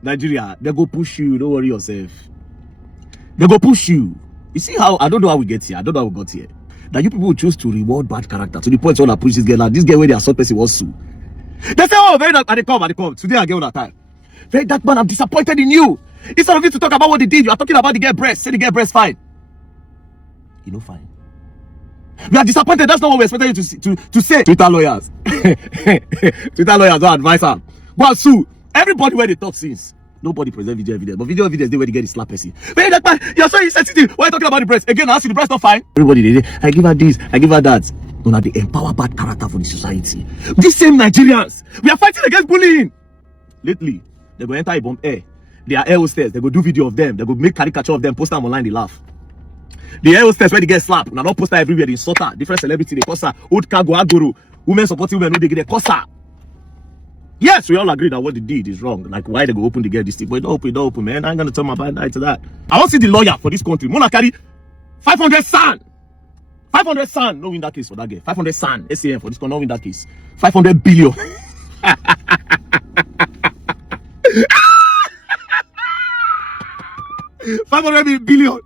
Nigeria, they go push you. Don't worry yourself. They go push you. You see how, I don't know how we get here. I don't know how we got here. That you people choose to reward bad character to the point where I push this girl. Like, this girl where they assault person was sue. They say, oh, very dark. And they come. Today I get all that time. Very dark man, I'm disappointed in you. Instead of you to talk about what they did, you are talking about the girl breast. Say the girl breast fine. You know, fine. We are disappointed. That's not what we expected you to say. Twitter lawyers. Twitter lawyers don't advise her. But sue. Everybody where they talk since. Nobody present video evidence. But video evidence, they where they get the slap person. Very dark man, you're so insensitive. Why are you talking about the breast? Again, I ask you, the breast not fine. Everybody, they I give her this, I give her that. No, now they empower bad character for the society. These same Nigerians, we are fighting against bullying. Lately, they go enter Ibom air. They are air hostess. They go do video of them. They go make caricature of them, post them online, they laugh. The air hostess where they get slapped. Now don't post her everywhere. They insult her. Different celebrity, they curse her. Old cargo, agoro. Women supporting women, they get curse her. Yes, we all agree that what they did is wrong. Like, why they go open the girl this thing? But don't open, man. I ain't gonna turn my bad eye to that. I want to see the lawyer for this country. Mona carry 500 san. 500 san. No win that case for that girl. 500 san. SAM for this country. No win that case. 500 billion. 500 billion.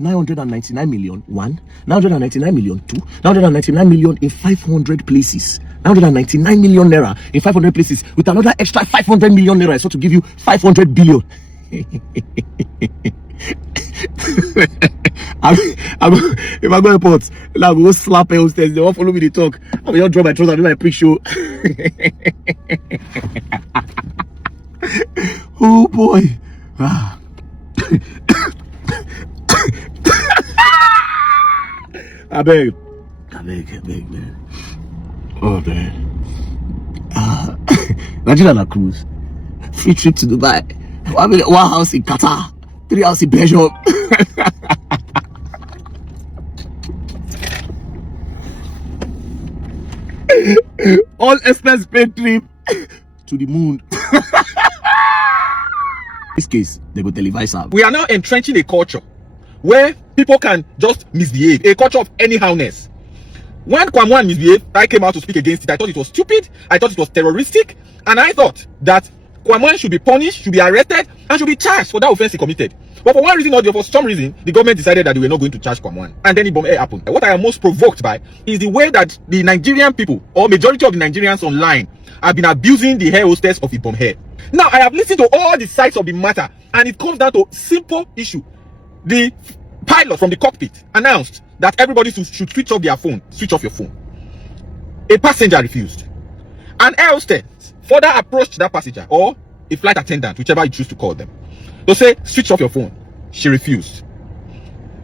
999 million, 1. 999 million, 2. 999 million in 500 places. 999 million naira in 500 places with another extra 500 million naira. So to give you 500 billion. If I go airport, I will slap hostess. They won't follow me. They talk. I will just draw my trousers and do my pre-show. Oh boy. I beg, man. Oh man. Nigeria na cruise. Free trip to Dubai. 1 house in Qatar. 3 houses in Belgium. All expense paid trip to the moon. In this case, they go televise her. We are now entrenching a culture where people can just misbehave, a culture of anyhowness. When Kwamwan misbehaved, I came out to speak against it. I thought it was stupid, I thought it was terroristic, and I thought that Kwamwan should be punished, should be arrested, and should be charged for that offense he committed. But for one reason or the other, for some reason, the government decided that they were not going to charge Kwamwan. And then Ibom Air happened. What I am most provoked by is the way that the Nigerian people, or majority of the Nigerians online, have been abusing the air hostess of Ibom Air. Now, I have listened to all the sides of the matter, and it comes down to simple issue. The pilot from the cockpit announced that everybody should switch off their phone. Switch off your phone. A passenger refused. An air hostess further approached that passenger, or a flight attendant, whichever you choose to call them, to say, switch off your phone. She refused.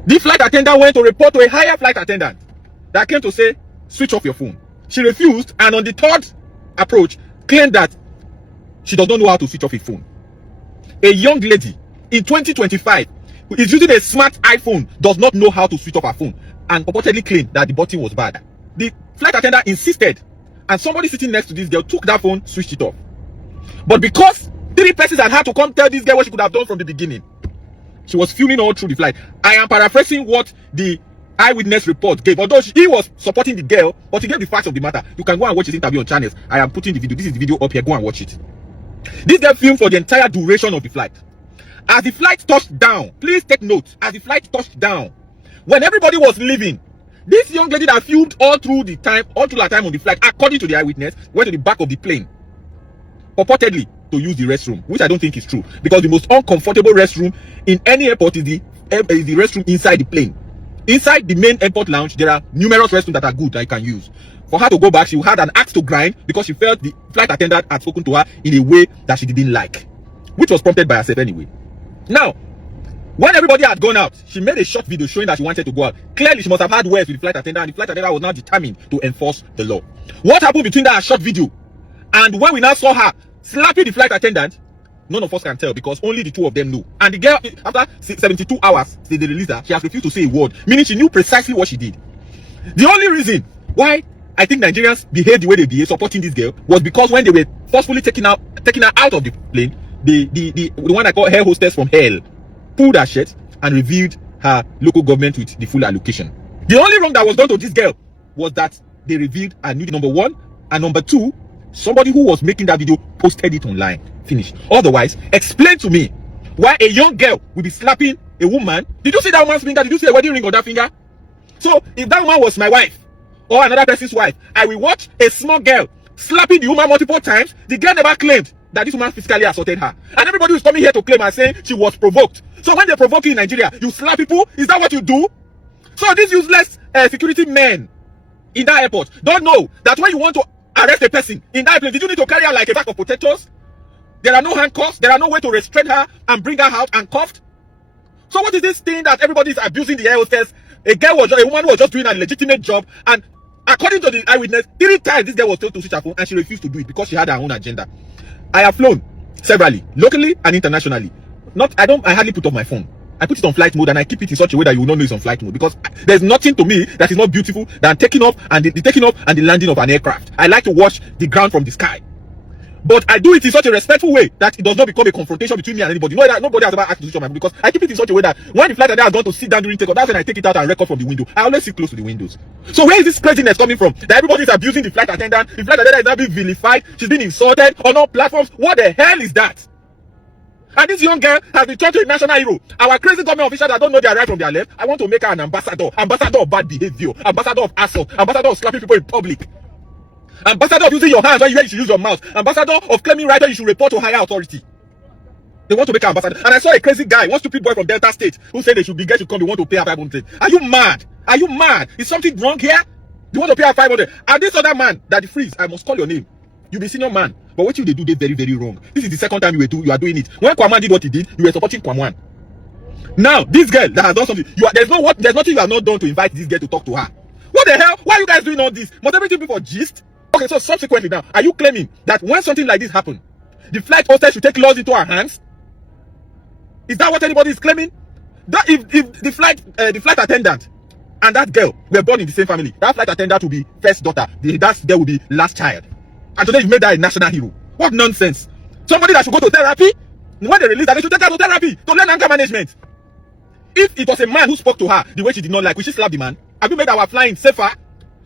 The flight attendant went to report to a higher flight attendant that came to say, switch off your phone. She refused, and on the third approach, claimed that she does not know how to switch off a phone. A young lady in 2025 who is using a smart iPhone does not know how to switch off her phone and purportedly claimed that the button was bad. The flight attendant insisted, and somebody sitting next to this girl took that phone, switched it off. But because 3 persons had to come tell this girl what she could have done from the beginning, she was fuming all through the flight. I am paraphrasing what the eyewitness report gave, although he was supporting the girl, but he gave the facts of the matter. You can go and watch his interview on channels. I am putting the video. This is the video up here. Go and watch it. This girl filmed for the entire duration of the flight. As the flight touched down, please take note, as the flight touched down, when everybody was leaving, this young lady that filmed all through the time on the flight, according to the eyewitness, went to the back of the plane, purportedly to use the restroom, which I don't think is true, because the most uncomfortable restroom in any airport is the restroom inside the plane. Inside the main airport lounge, there are numerous restrooms that are good that you can use. For her to go back, she had an axe to grind because she felt the flight attendant had spoken to her in a way that she didn't like, which was prompted by herself anyway. Now, when everybody had gone out, she made a short video showing that she wanted to go out. Clearly, she must have had words with the flight attendant, and the flight attendant was now determined to enforce the law. What happened between that short video and when we now saw her slapping the flight attendant, none of us can tell, because only the 2 of them know. And the girl, after 72 hours since they released her, she has refused to say a word, meaning she knew precisely what she did. The only reason why I think Nigerians behaved the way they behaved supporting this girl was because when they were forcefully taking her out of the plane, the one I call air hostess from hell pulled her shirt and revealed her local government with the full allocation. The only wrong that was done to this girl was that they revealed her nudity, number 1, and number 2, somebody who was making that video posted it online. Finish. Otherwise, explain to me why a young girl will be slapping a woman. Did you see that woman's finger? Did you see a wedding ring on that finger? So if that woman was my wife or another person's wife, I will watch a small girl slapping the woman multiple times. The girl never claimed that this woman physically assaulted her. And everybody who's coming here to claim and saying she was provoked. So when they provoke you in Nigeria, you slap people? Is that what you do? So these useless security men in that airport don't know that when you want to arrest a person in that place, did you need to carry out like a bag of potatoes? There are no handcuffs. There are no way to restrain her and bring her out and cuffed. So what is this thing that everybody is abusing the air hostess? A woman was just doing a legitimate job, and according to the eyewitness, 3 times this girl was told to switch her phone and she refused to do it because she had her own agenda. I have flown severally, locally and internationally. I hardly put off my phone. I put it on flight mode and I keep it in such a way that you will not know it's on flight mode, because there's nothing to me that is more beautiful than taking off and the taking off and the landing of an aircraft. I like to watch the ground from the sky. But I do it in such a respectful way that it does not become a confrontation between me and anybody. Nobody has ever asked to switch on my phone, because I keep it in such a way that when the flight attendant has gone to sit down during takeoff, that's when I take it out and record from the window. I always sit close to the windows. So where is this craziness coming from? That everybody is abusing the flight attendant. The flight attendant is now being vilified. She's being insulted on all platforms. What the hell is that? And this young girl has been turned to a national hero. Our crazy government officials that don't know their right from their left, I want to make her an ambassador. Ambassador of bad behavior. Ambassador of assault. Ambassador of slapping people in public. Ambassador of using your hands when you should use your mouth. Ambassador of claiming right when you should report to higher authority. They want to make an ambassador. And I saw a crazy guy, one stupid boy from Delta State, who said they should come, they want to pay her 500. Are you mad? Are you mad? Is something wrong here? You want to pay her 500? And this other man, that the freeze, I must call your name. You be senior man. But what you they do, they very, very wrong. This is the second time you are doing it. When Kwamwan did what he did, you were supporting Kwamwan. Now, this girl that has done something, there's nothing you have not done to invite this girl to talk to her. What the hell? Why are you guys doing all this? Must everything be for gist? Okay, so subsequently now, are you claiming that when something like this happened, the flight hostess should take laws into her hands? Is that what anybody is claiming? That if the flight attendant and that girl were born in the same family, that flight attendant will be first daughter, that girl will be last child. And today you made that a national hero. What nonsense! Somebody that should go to therapy, when they release that, they should take her to therapy to learn anger management. If it was a man who spoke to her the way she did not like, will she slap the man? Have you made our flying safer?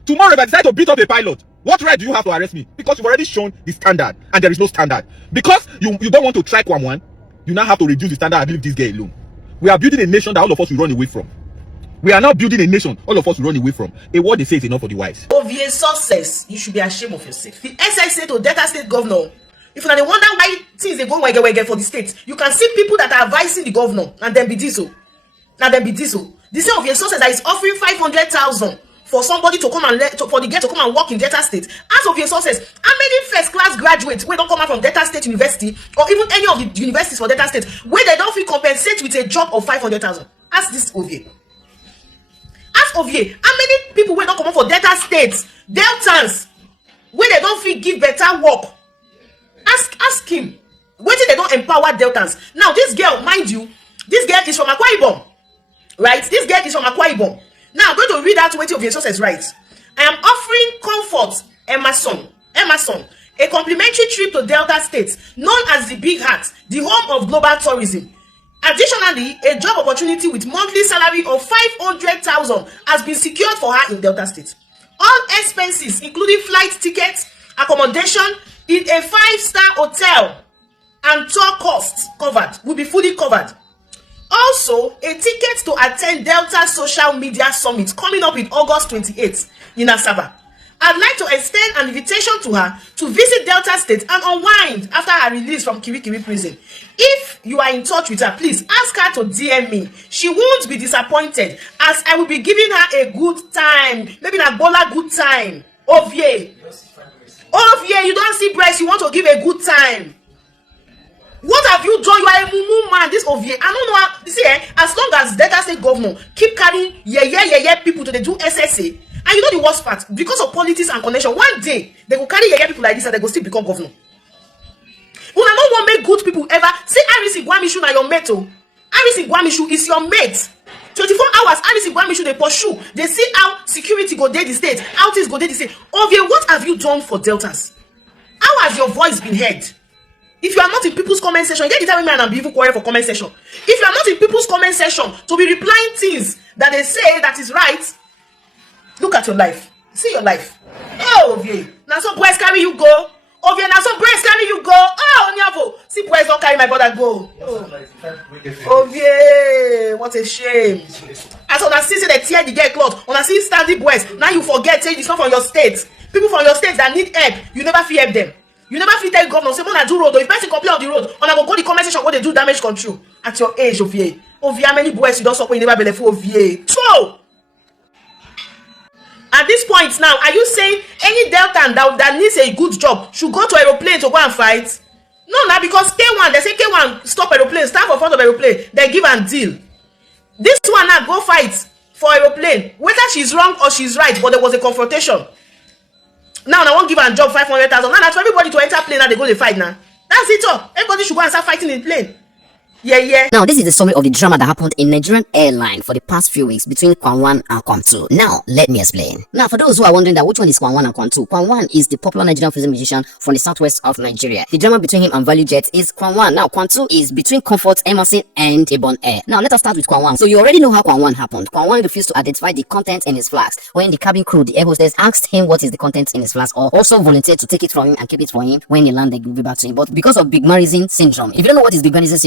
Tomorrow if I decide to beat up a pilot, what right do you have to arrest me? Because you've already shown the standard, and there is no standard. Because you don't want to try Kwamwan, you now have to reduce the standard and leave this girl alone. We are building a nation that all of us will run away from. We are now building a nation all of us will run away from. A word they say is enough for the wise. Obvious success, you should be ashamed of yourself. The SH0CK to Delta State governor. If you wonder why things they go wege for the state, you can see people that are advising the governor and then be diesel. Now then be diesel. The same obvious success that is offering 500,000 for somebody to come and for the girl to come and work in Delta State. As of your sources, how many first class graduates who don't come out from Delta State University or even any of the universities for Delta State where they don't feel compensate with a job of 500,000? Ask this Ovie. Ask Ovie, how many people who don't come out for Delta State, Deltans, where they don't feel give better work? Ask him. Where did they don't empower Deltans? Now this girl, mind you, this girl is from Akwa Ibom, right? This girl is from Akwa Ibom. Now I'm going to read out what of your sources right. I am offering Comfort Emerson, a complimentary trip to Delta State, known as the Big Hat, the home of global tourism. Additionally, a job opportunity with monthly salary of 500,000 has been secured for her in Delta State. All expenses, including flight tickets, accommodation in a 5-star hotel, and tour costs covered, will be fully covered. Also, a ticket to attend Delta Social Media Summit coming up in August 28th in Asaba. I'd like to extend an invitation to her to visit Delta State and unwind after her release from Kirikiri prison. If you are in touch with her, please ask her to DM me. She won't be disappointed as I will be giving her a good time. Maybe a bola good time. Ovie, you don't see breast, you want to give a good time. What have you done? You are a mumu man. This Ovie, I don't know how, you see, as long as Delta State governor keep carrying people to the do SSA, and you know the worst part, because of politics and connection, one day they will carry people like this and they will still become governor. Una no one make good people ever. See, Arisi Gwamishu na your mate. Arisi Gwamishu is your mate. 24 hours, Arisi Gwamishu they pursue. They see how security go dey the state, how things go dey the state. Ovie, what have you done for Deltas? How has your voice been heard? If you are not in people's comment section, you get the time man and be even quarrel for comment section. If you are not in people's comment section to be replying things that they say that is right, look at your life. See your life. Oh, Ovie. Now some boys carry you go. Ovie, now some boys carry you go. Oh, Onyavo. See, boys don't carry my brother go. Ovie, what a shame. As on a see the tear the get cloth, on a see standing boys. Now you forget, say it's not from your state. People from your state that need help, you never fear help them. You never feel tell governor, say, Mona do road, or if person complain on the road, on I go the comment section, what they do damage control. At your age, Ovie. Ovie, how many boys you don't support, you never believe for Ovie. So, at this point now, are you saying any Delta that needs a good job should go to aeroplane to go and fight? No, now because K1, they say K1 stop aeroplane, stand for front of aeroplane, they give and deal. This one now go fight for aeroplane, whether she's wrong or she's right, but there was a confrontation. Now I won't give her a job 500,000. Now that's for everybody to enter plane. Now they go to fight now. That's it all. Everybody should go and start fighting in plane. Yeah. Now, this is the summary of the drama that happened in Nigerian airline for the past few weeks between Kwan1 and Kwan2. Now, let me explain. Now, for those who are wondering that which one is Kwan1 and Kwan2, Kwan1 is the popular Nigerian film musician from the southwest of Nigeria. The drama between him and Value Jet is Kwan1. Now, Kwan2 is between Comfort Emerson and Ibom Air. Now, let us start with Kwan1. So, you already know how Kwan1 happened. Kwan1 refused to identify the content in his flask. When the cabin crew, the air hostess, asked him what is the content in his flask, or also volunteered to take it from him and keep it for him when he landed, give it back to him. But because of Bigmarism syndrome, if you don't know what is Bigmarism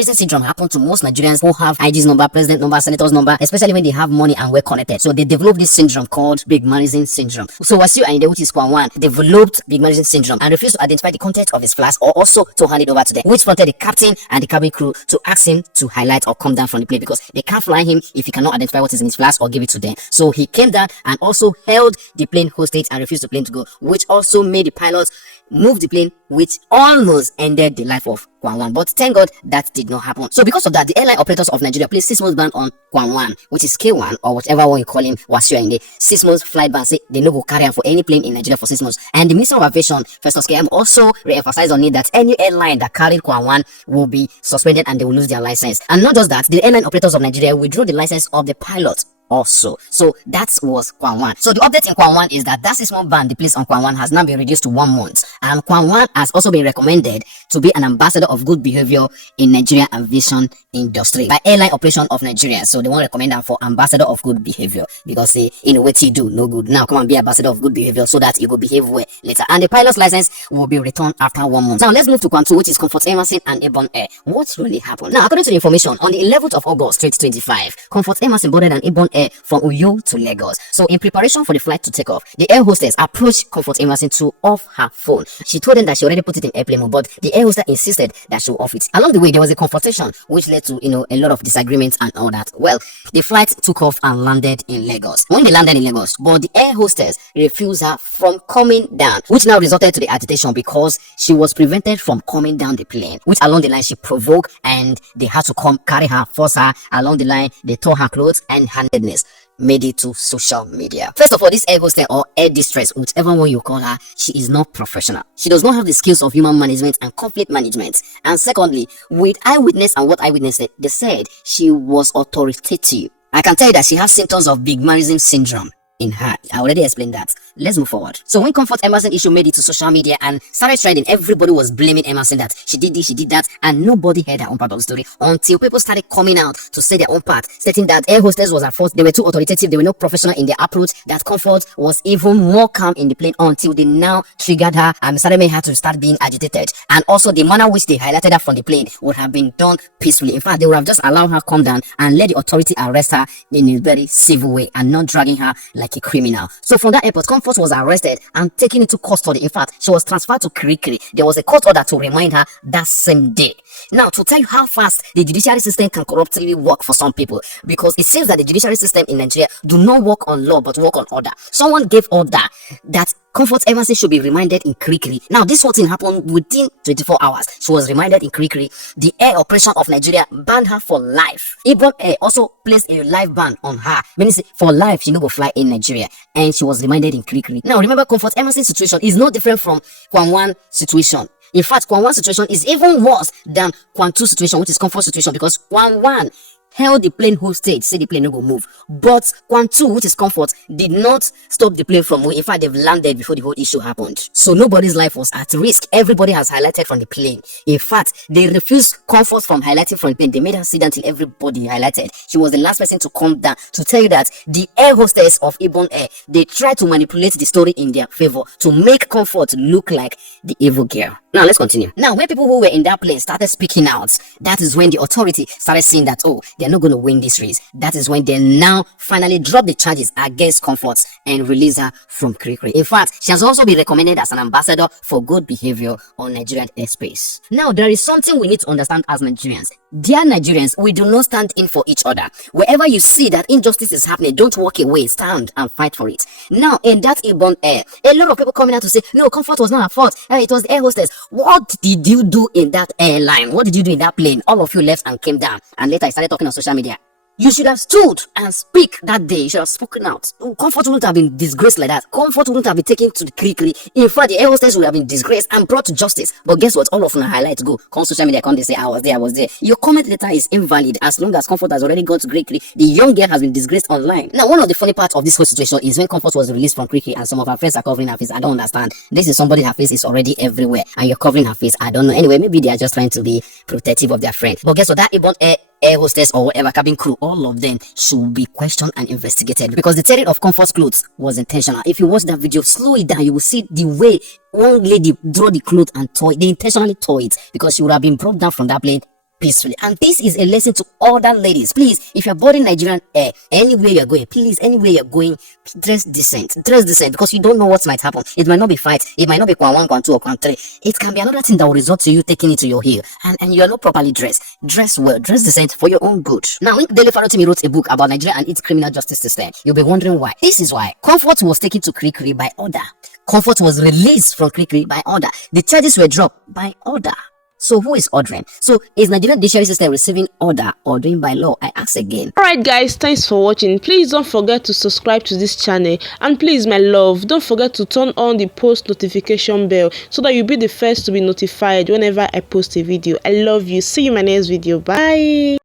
syndrome happens to most Nigerians who have IG's number, president number, senator's number, especially when they have money and we're connected. So they developed this syndrome called Bigmarism syndrome. So Wasiu Ayinde, which is Kwan1, developed Bigmarism syndrome and refused to identify the content of his flask or also to hand it over to them, which prompted the captain and the cabin crew to ask him to highlight or come down from the plane because they can't fly him if he cannot identify what is in his flask or give it to them. So he came down and also held the plane hostage and refused the plane to go, which also made the pilots move the plane, which almost ended the life of Kwan1. But thank God that did not happen. So because of that, the airline operators of Nigeria placed 6 months ban on Kwan1, which is K1 or whatever one you call him, Wasiu Ayinde. 6 months flight ban, say they no go carry on for any plane in Nigeria for 6 months. And the Minister of Aviation, SH0CK, also re-emphasized on it that any airline that carried Kwan1 will be suspended and they will lose their license. And not just that, the airline operators of Nigeria withdrew the license of the pilot also. So that was Kwan1. So the update in Kwan1 is that 6 month ban they placed on Kwan1 has now been reduced to 1 month. And Kwan1 has also been recommended to be an ambassador of good behavior in Nigeria aviation industry by Airline Operation of Nigeria. So they won't recommend them for ambassador of good behavior because say, you know what you do, no good. Now come and be ambassador of good behavior so that you will behave well later. And the pilot's license will be returned after 1 month. Now let's move to Kwan2, which is Comfort Emerson and Ibom Air. What's really happened? Now, according to the information, on the 11th of August 2025, Comfort Emerson boarded an Ibom Air from Uyo to Lagos. So in preparation for the flight to take off, the air hostess approached Comfort Emerson to off her phone. She told them that she already put it in airplane mode, but the air hostess insisted that she would off it. Along the way, there was a confrontation which led to, a lot of disagreements and all that. Well, the flight took off and landed in Lagos. When they landed in Lagos, but the air hostess refused her from coming down, which now resulted to the agitation because she was prevented from coming down the plane, which along the line she provoked and they had to come carry her, force her along the line. They tore her clothes and handedness made it to social media. First of all, this air hostess or air distress, whichever one you call her, she is not professional. She does not have the skills of human management and conflict management. And secondly, with eyewitness and what eyewitness said, they said she was authoritative. I can tell you that she has symptoms of Bigmarism syndrome in her. I already explained that. Let's move forward. So when Comfort Emerson issue made it to social media and started trending, everybody was blaming Emerson that she did this, she did that, and nobody heard her own part of the story until people started coming out to say their own part, stating that air hostess was at fault, they were too authoritative, they were not professional in their approach, that Comfort was even more calm in the plane until they now triggered her and started making her to start being agitated. And also the manner which they highlighted her from the plane would have been done peacefully. In fact, they would have just allowed her come down and let the authority arrest her in a very civil way and not dragging her like a criminal. So from that airport, Comfort was arrested and taken into custody. In fact, she was transferred to Kirikiri. There was a court order to remind her that same day. Now, to tell you how fast the judiciary system can corruptly work for some people, because it seems that the judiciary system in Nigeria do not work on law but work on order. Someone gave order that Comfort Emerson should be reminded in Kirikiri. Now, this whole thing happened within 24 hours. She was reminded in Kirikiri. The Air Operation of Nigeria banned her for life. Ibom Air also placed a life ban on her, meaning for life she no go fly in Nigeria, and she was reminded in Kirikiri. Now, remember, Comfort Emerson's situation is no different from Kwan1 situation. In fact, Kwan1 situation is even worse than Kwan2 situation, which is Comfort situation, because Kwan1 held the plane hostage, say the plane no go move. But Ncaa, which is Comfort, did not stop the plane from moving. In fact, they've landed before the whole issue happened. So nobody's life was at risk. Everybody has highlighted from the plane. In fact, they refused Comfort from highlighting from the plane. They made her sit until everybody highlighted. She was the last person to come down to tell you that the air hostess of Ibom Air, they tried to manipulate the story in their favor to make Comfort look like the evil girl. Now let's continue. Now, when people who were in that plane started speaking out, that is when the authority started saying that, oh, they're not going to win this race. That is when they now finally dropped the charges against Comfort and release her from Kirikiri. In fact, she has also been recommended as an ambassador for good behavior on Nigerian airspace. Now, there is something we need to understand as Nigerians. Dear Nigerians, we do not stand in for each other. Wherever you see that injustice is happening, don't walk away, stand and fight for it. Now, in that Ibom Air, a lot of people coming out to say, no, Comfort was not her fault. It was the air hostess. What did you do in that airline? What did you do in that plane? All of you left and came down. And later I started talking on social media. You should have stood and speak that day. You should have spoken out. Comfort wouldn't have been disgraced like that. Comfort wouldn't have been taken to the Kirikiri. In fact, the air hostess would have been disgraced and brought to justice. But guess what? All of them highlights go. Come social media, come they say, I was there. Your comment letter is invalid as long as Comfort has already gone to Kirikiri. The young girl has been disgraced online. Now, one of the funny parts of this whole situation is when Comfort was released from Kirikiri and some of her friends are covering her face. I don't understand. This is somebody, her face is already everywhere and you're covering her face. I don't know. Anyway, maybe they are just trying to be protective of their friend. But guess what? That Ibom air hostess or whatever cabin crew, all of them should be questioned and investigated because the tearing of Comfort's clothes was intentional. If you watch that video, slow it down, you will see the way one lady drew the clothes and tore it. They intentionally tore it because she would have been brought down from that plane peacefully. And this is a lesson to other ladies. Please, if you're boarding Nigerian air, anywhere you're going, please, anywhere you're going, dress decent because you don't know what might happen. It might not be fight, it might not be Kwan 1, Kwan 2 or Kwan 3. It can be another thing that will result to you taking it to your heel and you're not properly dressed. Dress well, dress decent for your own good. Now, when Dele Farotimi wrote a book about Nigeria and its criminal justice system, you'll be wondering why. This is why. Comfort was taken to Kirikiri by order. Comfort was released from Kirikiri by order. The charges were dropped by order. So who is ordering? So is Nigerian judiciary system receiving order or doing by law? I ask again. Alright guys, thanks for watching. Please don't forget to subscribe to this channel, and please my love, don't forget to turn on the post notification bell so that you'll be the first to be notified whenever I post a video. I love you. See you in my next video. Bye.